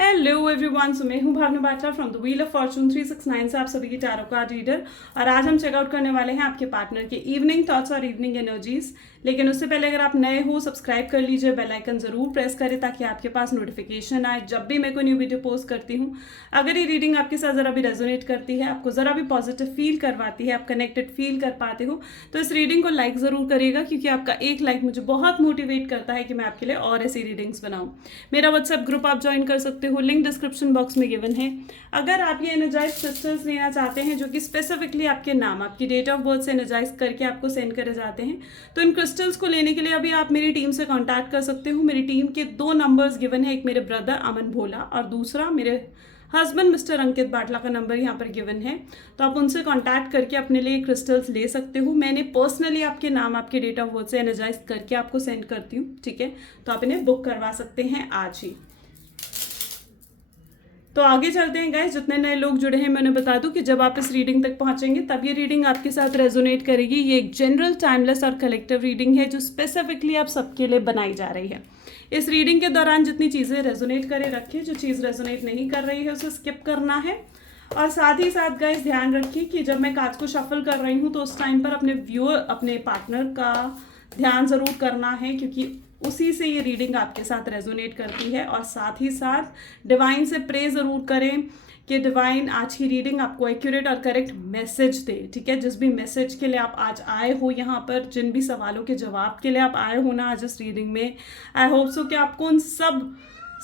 Hello everyone, so मैं हूँ Bhavna Batla from the wheel of fortune 369 से आप सभी की टैरो कार्ड रीडर। और आज हम चेकआउट करने वाले हैं आपके पार्टनर के इवनिंग थॉट्स और इवनिंग एनर्जीज। लेकिन उससे पहले अगर आप नए हो, सब्सक्राइब कर लीजिए, बेल आइकन जरूर प्रेस करें ताकि आपके पास नोटिफिकेशन आए जब भी मैं कोई न्यू वीडियो पोस्ट करती हूँ। अगर ये रीडिंग आपके साथ ज़रा भी रेजोनेट करती है, आपको ज़रा भी पॉजिटिव फील करवाती है, आप कनेक्टेड फील कर पाते हो, तो इस रीडिंग को लाइक ज़रूर करिएगा, क्योंकि आपका एक लाइक मुझे बहुत मोटिवेट करता है कि मैं आपके लिए और ऐसी रीडिंग्स बनाऊँ। मेरा व्हाट्सएप ग्रुप आप ज्वाइन कर सकते हो, लिंक डिस्क्रिप्शन बॉक्स में गिवन है। अगर आप ये एनर्जाइज क्रिस्टल्स लेना चाहते हैं जो कि स्पेसिफिकली आपके नाम, आपकी डेट ऑफ बर्थ से एनर्जाइज करके आपको सेंड करे जाते हैं, तो इन क्रिस्टल्स को लेने के लिए अभी आप मेरी टीम से कांटेक्ट कर सकते हो। मेरी टीम के 2 नंबर्स गिवन है, एक मेरे ब्रदर अमन भोला और दूसरा मेरे हस्बैंड मिस्टर अंकित बाटला का नंबर यहाँ पर गिवन है। तो आप उनसे कांटेक्ट करके अपने लिए क्रिस्टल्स ले सकते हो। मैंने पर्सनली आपके नाम, आपके डेट ऑफ बर्थ से एनर्जाइज करके आपको सेंड करती हूँ, ठीक है। तो आप इन्हें बुक करवा सकते हैं आज ही। तो आगे चलते हैं गाइस। जितने नए लोग जुड़े हैं मैं उन्हें बता दूं कि जब आप इस रीडिंग तक पहुंचेंगे तब ये रीडिंग आपके साथ रेजोनेट करेगी। ये एक जनरल, टाइमलेस और कलेक्टिव रीडिंग है जो स्पेसिफिकली आप सबके लिए बनाई जा रही है। इस रीडिंग के दौरान जितनी चीज़ें रेजोनेट करे रखें, जो चीज़ रेजोनेट नहीं कर रही है उसे स्किप करना है। और साथ ही साथ गाइस ध्यान रखिए कि जब मैं कार्ड्स को शफल कर रही हूँ तो उस टाइम पर अपने व्यूअर, अपने पार्टनर का ध्यान ज़रूर करना है, क्योंकि उसी से ये रीडिंग आपके साथ रेजोनेट करती है। और साथ ही साथ डिवाइन से प्रे ज़रूर करें कि डिवाइन आज की रीडिंग आपको एक्यूरेट और करेक्ट मैसेज दे, ठीक है। जिस भी मैसेज के लिए आप आज आए हो यहाँ पर, जिन भी सवालों के जवाब के लिए आप आए हो ना आज इस रीडिंग में, आई होप सो कि आपको उन सब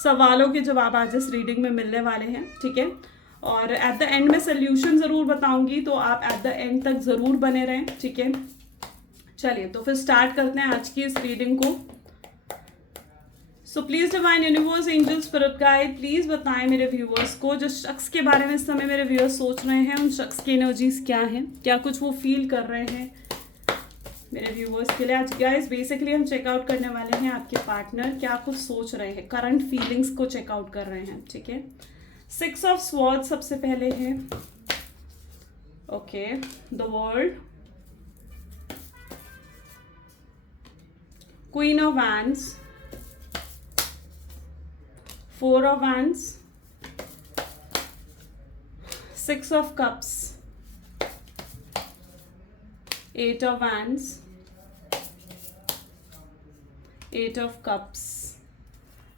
सवालों के जवाब आज इस रीडिंग में मिलने वाले हैं, ठीक है। और एट द एंड में सोल्यूशन ज़रूर बताऊँगी, तो आप एट द एंड तक ज़रूर बने रहें, ठीक है। चलिए तो फिर स्टार्ट करते हैं आज की इस रीडिंग को। सो please divine universe, angel, spirit guide, please बताएं मेरे व्यूअर्स को, जिस शख्स के बारे में इस समय मेरे व्यूअर्स सोच रहे हैं, उन शख्स की एनर्जीज क्या हैं, क्या कुछ वो फील कर रहे हैं मेरे व्यूअर्स के लिए। आज गाइस बेसिकली हम चेकआउट करने वाले हैं आपके पार्टनर क्या कुछ सोच रहे हैं, करंट फीलिंग्स को चेकआउट कर रहे हैं, ठीक है। 6 ऑफ स्वॉर्ड्स सबसे पहले है, okay, the world, queen of wands, 4 of wands, 6 of cups, 8 of wands, 8 of cups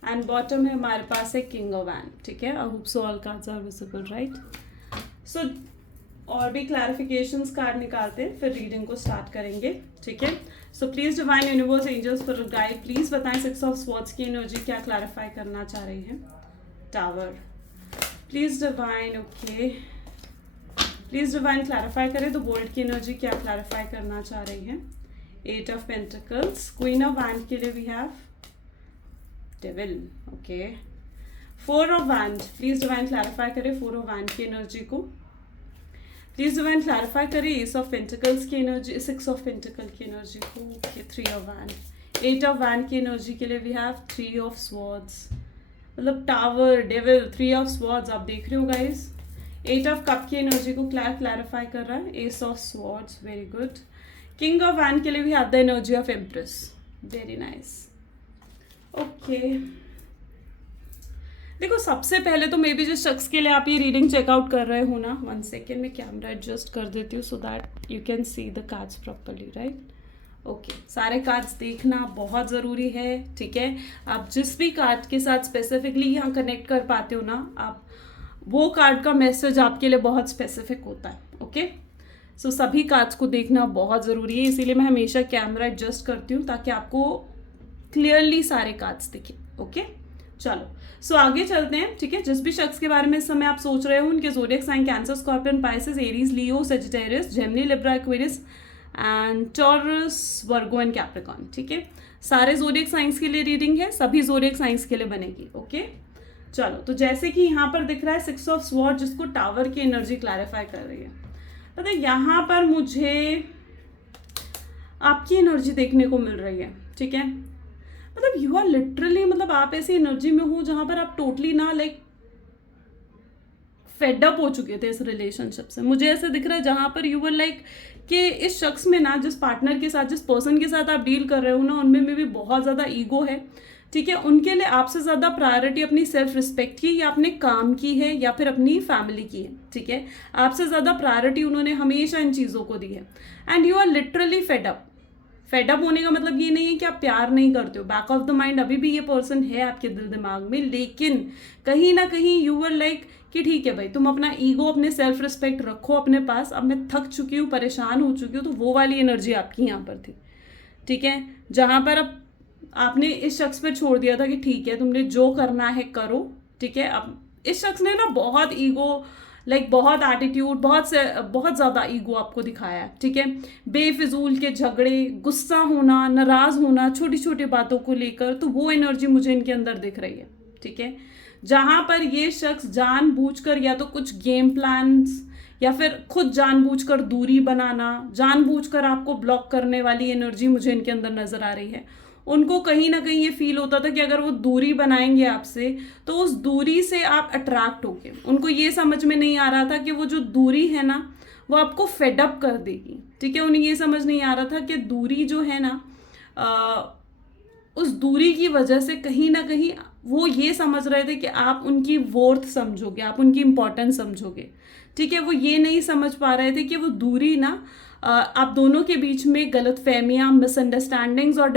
and bottom है हमारे पास है किंग ऑफ वैंड, ठीक है। I hope so all cards are visible, right. So और भी क्लैरिफिकेशंस कार्ड निकालते हैं, फिर रीडिंग को स्टार्ट करेंगे, ठीक है। So please divine universe, angels, spirit guide, please बताएं 6 ऑफ स्वॉर्ड्स की एनर्जी क्या क्लैरिफाई करना चाह रही है। Tower, please divine, okay, please divine clarify करें तो वर्ल्ड की एनर्जी क्या क्लैरिफाई करना चाह रही है। 8 of pentacles, queen of wand के लिए we have devil, okay. 4 of wand, please divine clarify करें 4 ऑफ वैंड की एनर्जी को। प्लीज डिवाइन क्लैरिफाई करें एस ऑफ पेंटिकल्स की एनर्जी, 6 ऑफ पेंटिकल की एनर्जी को, okay. 3 of wand, 8 of wand की एनर्जी के लिए वी हैव 3 ऑफ स्वॉर्ड्स, मतलब टावर, डेविल, 3 ऑफ स्वॉर्ड्स, आप देख रहे हो गाइस। 8 ऑफ कप की एनर्जी को क्लैरिफाई कर रहा है, ace of swords, very good. King of wand के लिए we have the energy of empress, very nice, okay. देखो सबसे पहले तो मे बी जिस शख्स के लिए आप ये रीडिंग चेकआउट कर रहे हो ना, 1 सेकेंड में कैमरा एडजस्ट कर देती हूँ so that you can see the cards properly, right, okay. सारे कार्ड्स देखना बहुत ज़रूरी है, ठीक है। आप जिस भी कार्ड के साथ स्पेसिफिकली यहाँ कनेक्ट कर पाते हो ना, आप वो कार्ड का मैसेज आपके लिए बहुत स्पेसिफिक होता है, ओके। सो सभी कार्ड्स को देखना बहुत ज़रूरी है, इसीलिए मैं हमेशा कैमरा एडजस्ट करती हूँ ताकि आपको क्लियरली सारे कार्ड्स दिखें, ओके। चलो सो आगे चलते हैं, ठीक है। जिस भी शख्स के बारे में इस समय आप सोच रहे हो, उनके zodiac sign Cancer, Scorpion, Pisces, Aries, Leo, Sagittarius, Gemini, Libra, Aquarius and Taurus, Virgo and Capricorn, ठीक है। सारे ज़ोडिएक साइंस के लिए रीडिंग है, सभी ज़ोडिएक साइंस के लिए बनेगी, ओके। चलो तो जैसे कि यहाँ पर दिख रहा है 6 ऑफ स्वॉर्ड, जिसको टावर की एनर्जी क्लैरिफाई कर रही है। पता है यहाँ पर मुझे आपकी एनर्जी देखने को मिल रही है, ठीक है। मतलब यू आर लिटरली, मतलब आप ऐसी एनर्जी में हो जहाँ पर आप टोटली ना लाइक फेड अप हो चुके थे इस रिलेशनशिप से। मुझे ऐसा दिख रहा है जहाँ पर यू वर लाइक कि इस शख्स में ना, जिस पार्टनर के साथ, जिस पर्सन के साथ आप डील कर रहे हो ना, उनमें भी बहुत ज़्यादा ईगो है, ठीक है, उनके लिए आपसे ज़्यादा प्रायोरिटी अपनी सेल्फ रिस्पेक्ट की या अपने काम की है या फिर अपनी फैमिली की है। ठीक है, आपसे ज़्यादा प्रायोरिटी उन्होंने हमेशा इन चीज़ों को दी है। And you are literally fed up. Fed up होने का मतलब ये नहीं है कि आप प्यार नहीं करते हो, बैक ऑफ द माइंड अभी भी ये पर्सन है आपके दिल दिमाग में, लेकिन कहीं ना कहीं यू वर लाइक कि ठीक है भाई, तुम अपना ईगो, अपने सेल्फ रिस्पेक्ट रखो अपने पास, अब मैं थक चुकी हूँ, परेशान हो चुकी हूँ। तो वो वाली एनर्जी आपकी यहाँ पर थी। ठीक है, जहाँ पर अब आपने इस शख्स पर छोड़ दिया था कि ठीक है तुमने जो करना है करो। ठीक है, अब इस शख्स ने ना बहुत ईगो, लाइक बहुत एटीट्यूड, बहुत ज़्यादा ईगो आपको दिखाया है। ठीक है, बेफिजूल के झगड़े, गुस्सा होना, नाराज़ होना छोटी छोटी बातों को लेकर, तो वो एनर्जी मुझे इनके अंदर दिख रही है। ठीक है, जहाँ पर ये शख्स जानबूझकर या तो कुछ गेम प्लान्स या फिर खुद जानबूझकर दूरी बनाना, जानबूझकर आपको ब्लॉक करने वाली एनर्जी मुझे इनके अंदर नज़र आ रही है। उनको कहीं ना कहीं ये फील होता था कि अगर वो दूरी बनाएंगे आपसे तो उस दूरी से आप अट्रैक्ट होगे। उनको ये समझ में नहीं आ रहा था कि वो जो दूरी है ना वो आपको फेडअप कर देगी। ठीक है, उन्हें ये समझ नहीं आ रहा था कि दूरी जो है ना, उस दूरी की वजह से कहीं ना कहीं वो ये समझ रहे थे कि आप उनकी वर्थ समझोगे, आप उनकी इम्पोर्टेंस समझोगे। ठीक है, वो ये नहीं समझ पा रहे थे कि वो दूरी ना आप दोनों के बीच में गलत फहमियाँ, मिसअंडरस्टैंडिंग्स और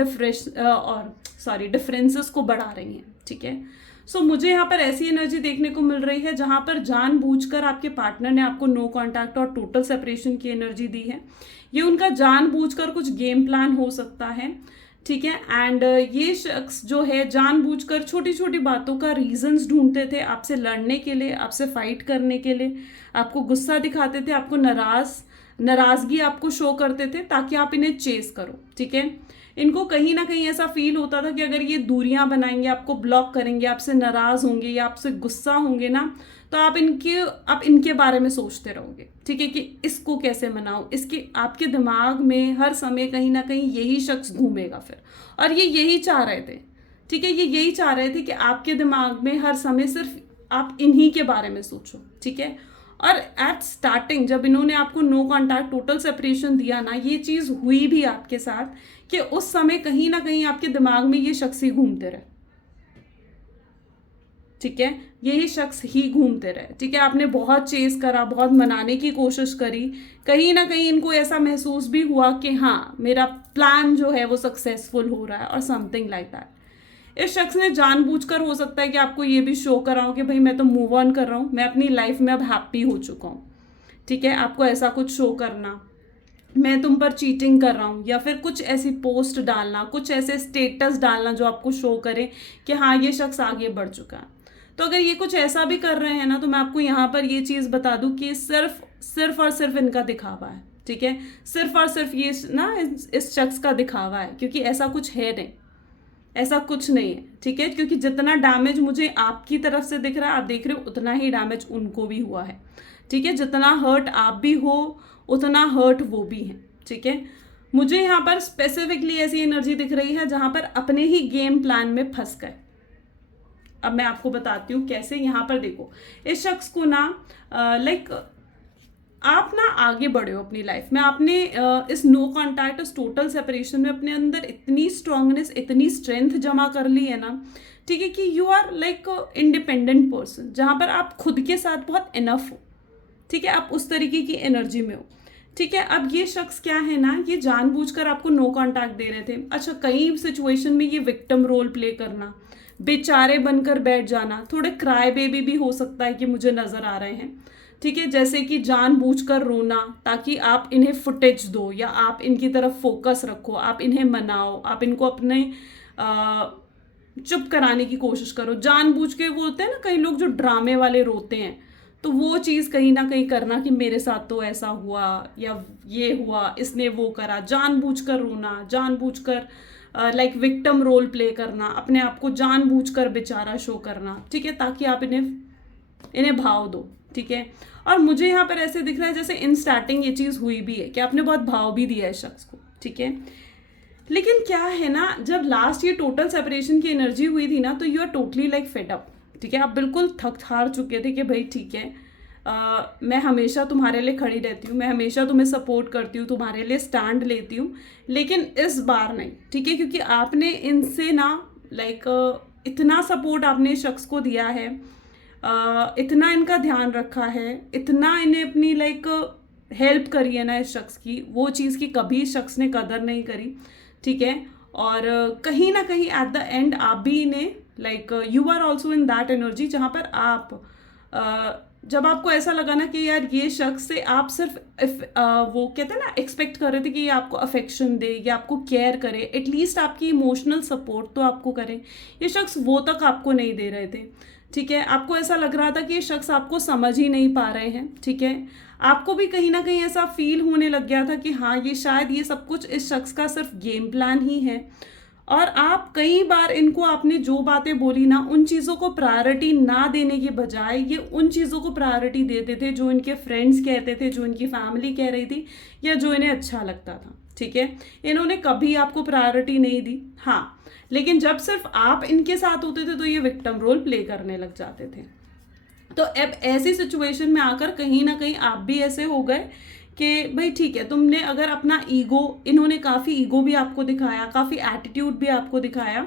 डिफरेंसेस को बढ़ा रही हैं। ठीक है, सो मुझे यहाँ पर ऐसी एनर्जी देखने को मिल रही है जहाँ पर जानबूझकर आपके पार्टनर ने आपको नो कांटेक्ट और टोटल सेपरेशन की एनर्जी दी है। ये उनका जानबूझकर कुछ गेम प्लान हो सकता है। ठीक है, एंड ये शख्स जो है जानबूझकर छोटी छोटी बातों का रीजंस ढूंढते थे आपसे लड़ने के लिए, आपसे फाइट करने के लिए, आपको गुस्सा दिखाते थे, आपको नाराज़गी आपको शो करते थे ताकि आप इन्हें चेस करो। ठीक है, इनको कहीं ना कहीं ऐसा फील होता था कि अगर ये दूरियां बनाएंगे, आपको ब्लॉक करेंगे, आपसे नाराज़ होंगे या आपसे गुस्सा होंगे ना, तो आप इनके बारे में सोचते रहोगे। ठीक है, कि इसको कैसे मनाऊं, इसके आपके दिमाग में हर समय कहीं ना कहीं यही शख्स घूमेगा फिर, और ये यही चाह रहे थे। ठीक है, ये यही चाह रहे थे कि आपके दिमाग में हर समय सिर्फ आप इन्हीं के बारे में सोचो। ठीक है, और एट स्टार्टिंग जब इन्होंने आपको नो कांटेक्ट टोटल सेपरेशन दिया ना, ये चीज़ हुई भी आपके साथ कि उस समय कहीं ना कहीं आपके दिमाग में ये शख्स ही घूमते रहे। ठीक है, यही शख्स ही घूमते रहे। ठीक है, आपने बहुत चेस करा, बहुत मनाने की कोशिश करी, कहीं ना कहीं इनको ऐसा महसूस भी हुआ कि हाँ मेरा प्लान जो है वो सक्सेसफुल हो रहा है और समथिंग लाइक दैट। इस शख्स ने जानबूझकर हो सकता है कि आपको ये भी शो कराऊं कि भाई मैं तो मूव ऑन कर रहा हूँ, मैं अपनी लाइफ में अब हैप्पी हो चुका हूँ। ठीक है, आपको ऐसा कुछ शो करना, मैं तुम पर चीटिंग कर रहा हूँ, या फिर कुछ ऐसी पोस्ट डालना, कुछ ऐसे स्टेटस डालना जो आपको शो करे कि हाँ ये शख्स आगे बढ़ चुका है। तो अगर ये कुछ ऐसा भी कर रहे हैं ना, तो मैं आपको यहाँ पर ये चीज़ बता दूँ कि सिर्फ और सिर्फ इनका दिखावा है। ठीक है, सिर्फ और सिर्फ ये ना इस शख्स का दिखावा है, क्योंकि ऐसा कुछ है नहीं, ऐसा कुछ नहीं है। ठीक है, क्योंकि जितना डैमेज मुझे आपकी तरफ से दिख रहा है, आप देख रहे हो, उतना ही डैमेज उनको भी हुआ है। ठीक है, जितना हर्ट आप भी हो उतना हर्ट वो भी है। ठीक है, मुझे यहाँ पर स्पेसिफिकली ऐसी एनर्जी दिख रही है जहाँ पर अपने ही गेम प्लान में फंस गए। अब मैं आपको बताती हूँ कैसे। यहाँ पर देखो, इस शख्स को ना लाइक आप ना आगे बढ़े हो अपनी लाइफ में, आपने इस नो कांटेक्ट, इस टोटल सेपरेशन में अपने अंदर इतनी स्ट्रांगनेस, इतनी स्ट्रेंथ जमा कर ली है ना। ठीक है, कि you are like independent person, जहाँ पर आप खुद के साथ बहुत इनफ हो। ठीक है, आप उस तरीके की एनर्जी में हो। ठीक है, अब ये शख्स क्या है ना, ये जानबूझकर आपको नो कांटेक्ट दे रहे थे। अच्छा, कई सिचुएशन में ये विक्टिम रोल प्ले करना, बेचारे बनकर बैठ जाना, थोड़े क्राई बेबी भी हो सकता है कि मुझे नज़र आ रहे हैं। ठीक है, जैसे कि जानबूझकर रोना ताकि आप इन्हें फुटेज दो या आप इनकी तरफ फोकस रखो, आप इन्हें मनाओ, आप इनको अपने चुप कराने की कोशिश करो। जानबूझ के बोलते हैं ना कई लोग जो ड्रामे वाले रोते हैं, तो वो चीज़ कहीं ना कहीं करना कि मेरे साथ तो ऐसा हुआ या ये हुआ, इसने वो करा, जानबूझकर रोना, जानबूझकर लाइक विक्टिम रोल प्ले करना, अपने आप को जानबूझकर बेचारा शो करना। ठीक है, ताकि आप इन्हें भाव दो। ठीक है, और मुझे यहाँ पर ऐसे दिख रहा है जैसे इन स्टार्टिंग ये चीज़ हुई भी है कि आपने बहुत भाव भी दिया है शख्स को। ठीक है, लेकिन क्या है ना, जब लास्ट ये टोटल सेपरेशन की एनर्जी हुई थी ना, तो you are totally like fed up. ठीक है, आप बिल्कुल थक हार चुके थे कि भाई ठीक है, मैं हमेशा तुम्हारे लिए खड़ी रहती हूँ, मैं हमेशा तुम्हें सपोर्ट करती हूँ, तुम्हारे लिए स्टैंड लेती हूँ, लेकिन इस बार नहीं। ठीक है, क्योंकि आपने इनसे ना लाइक इतना सपोर्ट आपने इस शख्स को दिया है, इतना इनका ध्यान रखा है, इतना इन्हें अपनी लाइक हेल्प करी है ना इस शख्स की, वो चीज़ की कभी इस शख्स ने कदर नहीं करी, ठीक है। और कहीं ना कहीं एट द एंड आप भी इन्हें like you are also in that energy, जहाँ पर आप जब आपको ऐसा लगा ना कि यार ये शख्स से आप सिर्फ वो कहते हैं ना एक्सपेक्ट कर रहे थे कि ये आपको अफेक्शन दे या आपको केयर करे, एटलीस्ट आपकी इमोशनल सपोर्ट तो आपको करे, ये शख्स वो तक आपको नहीं दे रहे थे, ठीक है। आपको ऐसा लग रहा था कि ये शख्स आपको समझ ही नहीं पा रहे हैं, ठीक है। आपको भी कहीं ना कहीं ऐसा फील होने लग गया था कि हाँ ये शायद ये सब कुछ इस शख्स का सिर्फ गेम प्लान ही है। और आप कई बार इनको आपने जो बातें बोली ना, उन चीज़ों को प्रायोरिटी ना देने के बजाय ये उन चीज़ों को प्रायोरिटी देते थे जो इनके फ्रेंड्स कहते थे, जो इनकी फैमिली कह रही थी, या जो इन्हें अच्छा लगता था, ठीक है। इन्होंने कभी आपको प्रायोरिटी नहीं दी, हाँ, लेकिन जब सिर्फ आप इनके साथ होते थे तो ये विक्टिम रोल प्ले करने लग जाते थे। तो अब ऐसी सिचुएशन में आकर कहीं ना कहीं आप भी ऐसे हो गए कि भाई ठीक है, तुमने अगर अपना ईगो, इन्होंने काफ़ी ईगो भी आपको दिखाया, काफ़ी एटीट्यूड भी आपको दिखाया,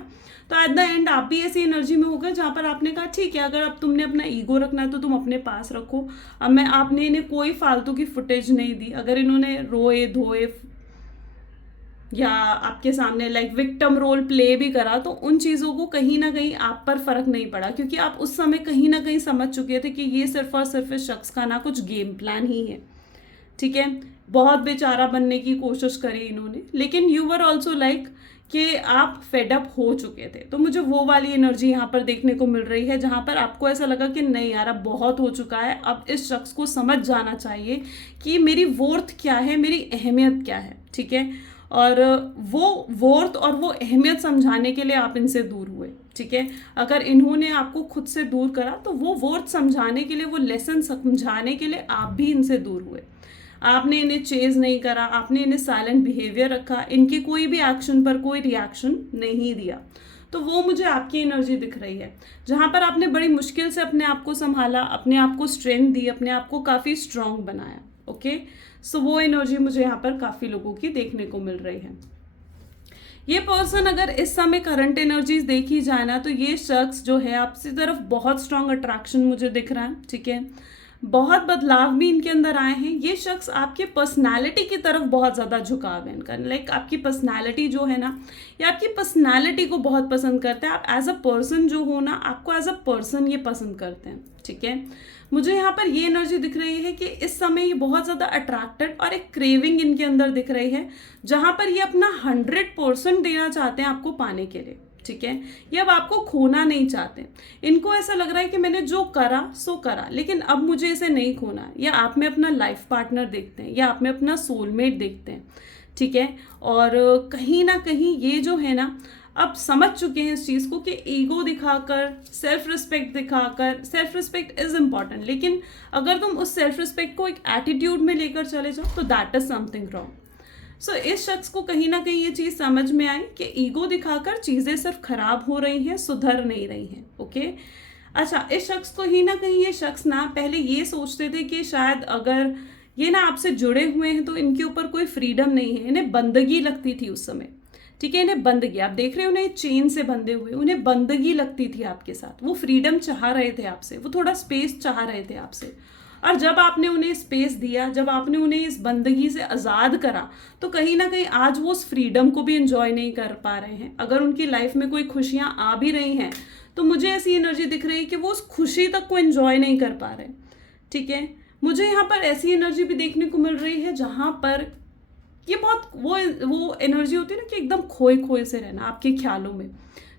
तो एट द एंड आप भी ऐसी एनर्जी में हो गए जहाँ पर आपने कहा ठीक है, अगर अब तुमने अपना ईगो रखना है तो तुम अपने पास रखो, अब आपने इन्हें कोई फालतू की फुटेज नहीं दी। अगर इन्होंने रोए धोए या आपके सामने लाइक विक्टिम रोल प्ले भी करा तो उन चीज़ों को कहीं ना कहीं आप पर फर्क नहीं पड़ा, क्योंकि आप उस समय कहीं ना कहीं समझ चुके थे कि ये सिर्फ और सिर्फ इस शख्स का ना कुछ गेम प्लान ही है, ठीक है। बहुत बेचारा बनने की कोशिश करी इन्होंने, लेकिन यू वर ऑल्सो लाइक कि आप फेडअप हो चुके थे। तो मुझे वो वाली एनर्जी यहाँ पर देखने को मिल रही है जहाँ पर आपको ऐसा लगा कि नहीं यार अब बहुत हो चुका है, अब इस शख्स को समझ जाना चाहिए कि मेरी वर्थ क्या है, मेरी अहमियत क्या है, ठीक है। और वो वर्थ और वो अहमियत समझाने के लिए आप इनसे दूर हुए, ठीक है। अगर इन्होंने आपको खुद से दूर करा तो वो वर्थ समझाने के लिए, वो लेसन समझाने के लिए आप भी इनसे दूर हुए। आपने इन्हें चेज नहीं करा, आपने इन्हें साइलेंट बिहेवियर रखा, इनकी कोई भी एक्शन पर कोई रिएक्शन नहीं दिया। तो वो मुझे आपकी एनर्जी दिख रही है जहाँ पर आपने बड़ी मुश्किल से अपने आप को संभाला, अपने आप को स्ट्रेंथ दी, अपने आप को काफ़ी स्ट्रांग बनाया, ओके। सो वो एनर्जी मुझे यहाँ पर काफ़ी लोगों की देखने को मिल रही है। ये पर्सन अगर इस समय करंट एनर्जीज देखी जाए ना, तो ये शख्स जो है आपकी तरफ बहुत स्ट्रांग अट्रैक्शन मुझे दिख रहा है, ठीक है। बहुत बदलाव भी इनके अंदर आए हैं। ये शख्स आपके पर्सनालिटी की तरफ बहुत ज़्यादा झुकाव है इनका, लाइक आपकी पर्सनालिटी जो है ना, ये आपकी पर्सनालिटी को बहुत पसंद करते हैं। आप एज अ पर्सन जो हो ना, आपको एज अ पर्सन ये पसंद करते हैं, ठीक है। मुझे यहाँ पर ये एनर्जी दिख रही है कि इस समय ये बहुत ज़्यादा अट्रैक्टेड और एक क्रेविंग इनके अंदर दिख रही है जहाँ पर ये अपना 100% देना चाहते हैं आपको पाने के लिए, ठीक है। ये अब आपको खोना नहीं चाहते। इनको ऐसा लग रहा है कि मैंने जो करा सो करा, लेकिन अब मुझे इसे नहीं खोना। या आप में अपना लाइफ पार्टनर देखते हैं, या आप में अपना सोलमेट देखते हैं, ठीक है। और कहीं ना कहीं ये जो है ना, अब समझ चुके हैं इस चीज़ को कि ईगो दिखाकर, सेल्फ रिस्पेक्ट दिखाकर, सेल्फ रिस्पेक्ट इज़ इम्पॉर्टेंट, लेकिन अगर तुम उस सेल्फ रिस्पेक्ट को एक एटीट्यूड में लेकर चले जाओ तो दैट इज़ समथिंग रॉन्ग। सो इस शख्स को कहीं ना कहीं ये चीज़ समझ में आई कि ईगो दिखाकर चीज़ें सिर्फ खराब हो रही हैं, सुधर नहीं रही हैं, ओके। अच्छा, इस शख्स को ही ना कहीं ये शख्स ना पहले ये सोचते थे कि शायद अगर ये ना आपसे जुड़े हुए हैं तो इनके ऊपर कोई फ्रीडम नहीं है, इन्हें बंदगी लगती थी उस समय, ठीक है। इन्हें बंदगी, आप देख रहे हो उन्हें चेन से बंधे हुए, उन्हें बंदगी लगती थी आपके साथ। वो फ्रीडम चाह रहे थे आपसे, वो थोड़ा स्पेस चाह रहे थे आपसे। और जब आपने उन्हें स्पेस दिया, जब आपने उन्हें इस बंदगी से आज़ाद करा, तो कहीं ना कहीं आज वो उस फ्रीडम को भी एंजॉय नहीं कर पा रहे हैं। अगर उनकी लाइफ में कोई खुशियाँ आ भी रही हैं तो मुझे ऐसी एनर्जी दिख रही है कि वो उस खुशी तक को एंजॉय नहीं कर पा रहे, ठीक है। मुझे यहाँ पर ऐसी एनर्जी भी देखने को मिल रही है जहाँ पर ये बहुत वो एनर्जी होती है ना कि एकदम खोए खोए से रहना आपके ख्यालों में,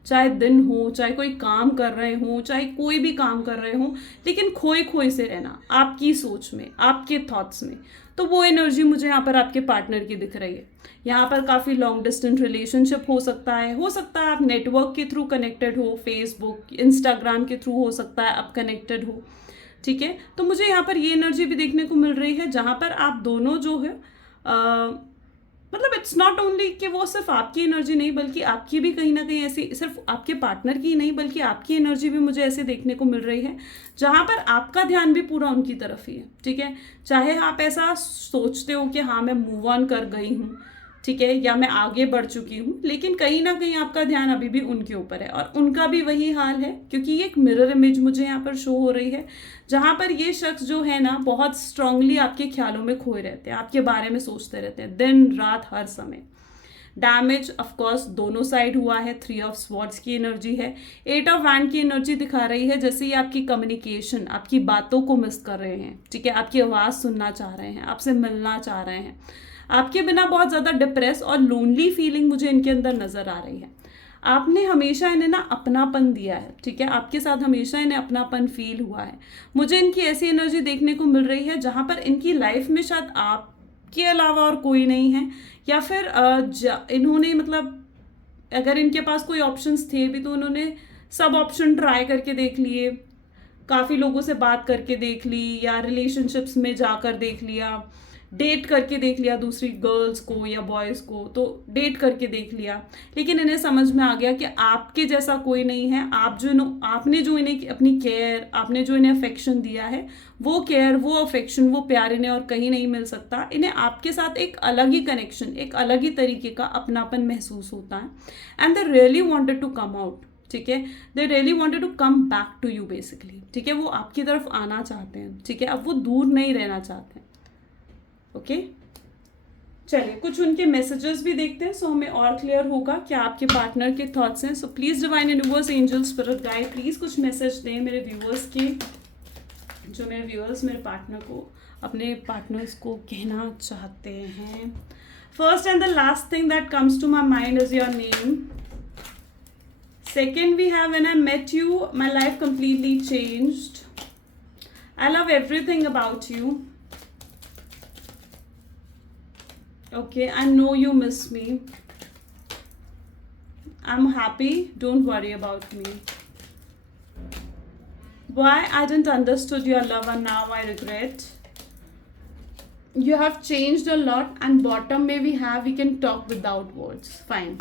चाहे दिन हो, चाहे कोई काम कर रहे हो, चाहे कोई भी काम कर रहे हो, लेकिन खोए खोए से रहना आपकी सोच में, आपके थॉट्स में। तो वो एनर्जी मुझे यहाँ पर आपके पार्टनर की दिख रही है। यहाँ पर काफ़ी लॉन्ग डिस्टेंस रिलेशनशिप हो सकता है आप नेटवर्क के थ्रू कनेक्टेड हो, फेसबुक इंस्टाग्राम के थ्रू हो सकता है आप कनेक्टेड हो, ठीक है। तो मुझे यहाँ पर ये एनर्जी भी देखने को मिल रही है जहाँ पर आप दोनों जो है मतलब इट्स नॉट ओनली कि वो सिर्फ आपकी एनर्जी नहीं, बल्कि आपकी भी कहीं ना कहीं ऐसी, सिर्फ आपके पार्टनर की नहीं बल्कि आपकी एनर्जी भी मुझे ऐसे देखने को मिल रही है जहाँ पर आपका ध्यान भी पूरा उनकी तरफ ही है, ठीक है। चाहे आप ऐसा सोचते हो कि हाँ मैं मूव ऑन कर गई हूँ, ठीक है, या मैं आगे बढ़ चुकी हूँ, लेकिन कहीं ना कहीं आपका ध्यान अभी भी उनके ऊपर है और उनका भी वही हाल है, क्योंकि ये एक मिरर इमेज मुझे यहाँ पर शो हो रही है, जहाँ पर ये शख्स जो है ना बहुत स्ट्रांगली आपके ख्यालों में खोए रहते हैं, आपके बारे में सोचते रहते हैं दिन रात हर समय। डैमेज ऑफ कोर्स दोनों साइड हुआ है, 3 ऑफ स्वॉर्ड्स की एनर्जी है, 8 ऑफ वैंड की एनर्जी दिखा रही है, जैसे ये आपकी कम्युनिकेशन, आपकी बातों को मिस कर रहे हैं, ठीक है, आपकी आवाज़ सुनना चाह रहे हैं, आपसे मिलना चाह रहे हैं, आपके बिना बहुत ज़्यादा डिप्रेस और लोनली फीलिंग मुझे इनके अंदर नज़र आ रही है। आपने हमेशा इन्हें ना अपनापन दिया है, ठीक है, आपके साथ हमेशा इन्हें अपनापन फील हुआ है। मुझे इनकी ऐसी एनर्जी देखने को मिल रही है जहाँ पर इनकी लाइफ में शायद आपके अलावा और कोई नहीं है, या फिर इन्होंने मतलब अगर इनके पास कोई ऑप्शंस थे भी तो उन्होंने सब ऑप्शन ट्राई करके देख लिए, काफ़ी लोगों से बात करके देख ली, या रिलेशनशिप्स में जाकर देख लिया, डेट करके देख लिया दूसरी गर्ल्स को या बॉयज़ को, तो डेट करके देख लिया, लेकिन इन्हें समझ में आ गया कि आपके जैसा कोई नहीं है। आपने जो इन्हें अपनी केयर, आपने जो इन्हें अफेक्शन दिया है, वो केयर, वो अफेक्शन, वो प्यार इन्हें और कहीं नहीं मिल सकता। इन्हें आपके साथ एक अलग ही कनेक्शन, एक अलग ही तरीके का अपनापन महसूस होता है, and they really wanted to come out, ठीक है, they really wanted to come back to you basically, ठीक है, वो आपकी तरफ आना चाहते हैं, ठीक है, अब वो दूर नहीं रहना चाहते हैं। ओके, चलिए कुछ उनके मैसेजेस भी देखते हैं, सो हमें और क्लियर होगा क्या आपके पार्टनर के थॉट्स हैं। सो please divine universe, angel, spirit guide, please कुछ मैसेज दें मेरे व्यूअर्स के, जो मेरे व्यूअर्स मेरे पार्टनर को, अपने पार्टनर्स को कहना चाहते हैं। First and the last thing that comes to my mind is your name. Second, we have when I met you, my life completely changed. I love everything about you. Okay, I know you miss me. I'm happy. Don't worry about me. Why I didn't understood your love and now I regret. You have changed a lot, and bottom में we can talk without words. Fine.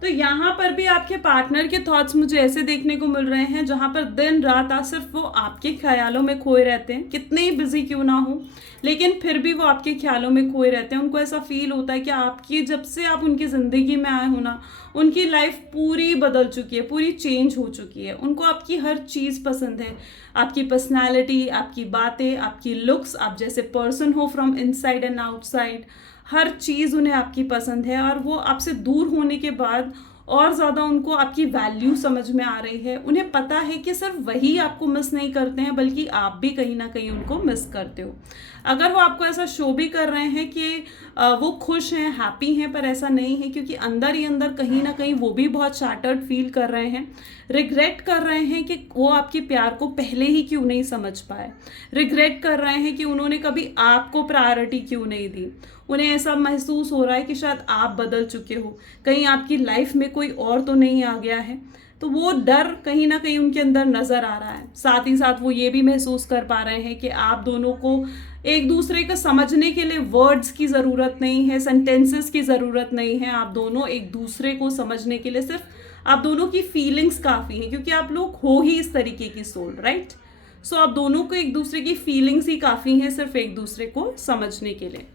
तो यहाँ पर भी आपके partner के thoughts मुझे ऐसे देखने को मिल रहे हैं जहाँ पर दिन रात आज सिर्फ वो आपके ख्यालों में खोए रहते हैं, कितने ही बिजी क्यों ना हो, लेकिन फिर भी वो आपके ख्यालों में खोए रहते हैं। उनको ऐसा फील होता है कि आपकी, जब से आप उनकी ज़िंदगी में आए हो ना, उनकी लाइफ पूरी बदल चुकी है, पूरी चेंज हो चुकी है। उनको आपकी हर चीज़ पसंद है, आपकी पर्सनैलिटी, आपकी बातें, आपकी लुक्स, आप जैसे पर्सन हो फ्रॉम इनसाइड एंड आउटसाइड, हर चीज़ उन्हें आपकी पसंद है। और वो आपसे दूर होने के बाद और ज़्यादा उनको आपकी वैल्यू समझ में आ रही है। उन्हें पता है कि सिर्फ वही आपको मिस नहीं करते हैं, बल्कि आप भी कहीं ना कहीं उनको मिस करते हो। अगर वो आपको ऐसा शो भी कर रहे हैं कि वो खुश हैं, हैप्पी हैं, पर ऐसा नहीं है, क्योंकि अंदर ही अंदर कहीं ना कहीं वो भी बहुत शैटर्ड फील कर रहे हैं, रिग्रेट कर रहे हैं कि वो आपके प्यार को पहले ही क्यों नहीं समझ पाए, रिग्रेट कर रहे हैं कि उन्होंने कभी आपको प्रायोरिटी क्यों नहीं दी। उन्हें ऐसा महसूस हो रहा है कि शायद आप बदल चुके हो, कहीं आपकी लाइफ में कोई और तो नहीं आ गया है। तो वो डर कहीं ना कहीं उनके अंदर नज़र आ रहा है। साथ ही साथ वो ये भी महसूस कर पा रहे हैं कि आप दोनों को एक दूसरे को समझने के लिए वर्ड्स की ज़रूरत नहीं है, सेंटेंसेस की ज़रूरत नहीं है। आप दोनों एक दूसरे को समझने के लिए सिर्फ आप दोनों की फीलिंग्स काफ़ी हैं, क्योंकि आप लोग हो ही इस तरीके की सोल, राइट। सो आप दोनों को एक दूसरे की फीलिंग्स ही काफ़ी हैं सिर्फ एक दूसरे को समझने के लिए।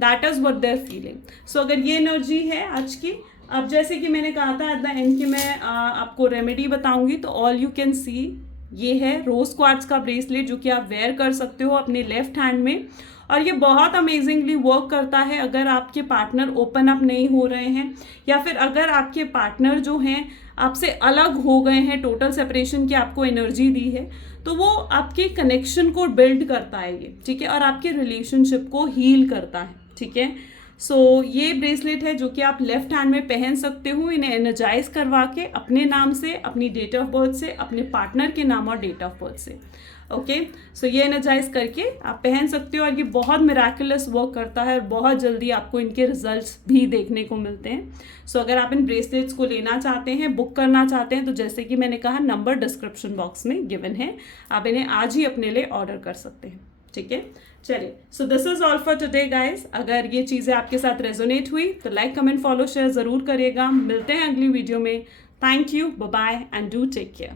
That is what they are feeling. So अगर ये एनर्जी है आज की, अब जैसे कि मैंने कहा था एट द एंड कि मैं आपको रेमेडी बताऊंगी, तो ऑल यू कैन सी ये है रोज क्वार्ट्ज का ब्रेसलेट, जो कि आप वेयर कर सकते हो अपने लेफ्ट हैंड में। और ये बहुत अमेजिंगली वर्क करता है अगर आपके पार्टनर ओपन अप नहीं हो रहे हैं, या फिर अगर आपके पार्टनर जो हैं आपसे अलग हो गए हैं, टोटल सेपरेशन की आपको एनर्जी दी है, तो वो आपके कनेक्शन को बिल्ड करता है ये, ठीक है, और आपके रिलेशनशिप को हील करता है, ठीक है। सो ये ब्रेसलेट है जो कि आप लेफ्ट हैंड में पहन सकते हो, इन्हें एनर्जाइज करवा के अपने नाम से, अपनी डेट ऑफ बर्थ से, अपने पार्टनर के नाम और डेट ऑफ बर्थ से। ओके, सो ये एनर्जाइज करके आप पहन सकते हो, और ये बहुत मिराकुलस वर्क करता है, और बहुत जल्दी आपको इनके रिजल्ट्स भी देखने को मिलते हैं। सो अगर आप इन ब्रेसलेट्स को लेना चाहते हैं, बुक करना चाहते हैं, तो जैसे कि मैंने कहा नंबर डिस्क्रिप्शन बॉक्स में गिवन है, आप इन्हें आज ही अपने लिए ऑर्डर कर सकते हैं, ठीक है। चलिए, so this is all for today guys. अगर ये चीज़ें आपके साथ रेजोनेट हुई तो लाइक, कमेंट, फॉलो, शेयर ज़रूर करिएगा। मिलते हैं अगली वीडियो में। Thank you, bye bye and do take care.